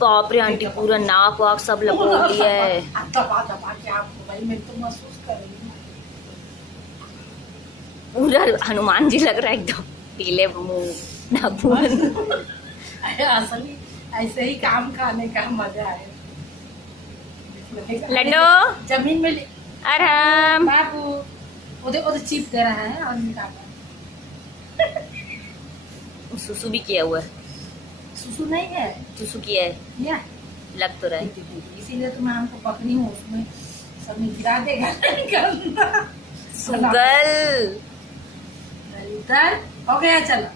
बाप रे आंटी पूरा नाक वाक सब लपेट लिया है। दबा दबा के आपको भाई मैं तो महसूस कर रही हूँ। पूरा हनुमान जी लग रहा है एकदम, पीले मुंह नाखून। असली ऐसे ही काम खाने का मजा है। लड्डू जमीन में अरहम बाबू उधर चिप दे रहा है और निकाल रहा है। सुसु भी किया हुआ है। सुसु नहीं है, सुसु किया है, या लग तो रहा है। इसीलिए तो मैं हमको पकड़ी हूँ, उसमें सब में गिरा देगा। सुगल इधर हो गया, चलो।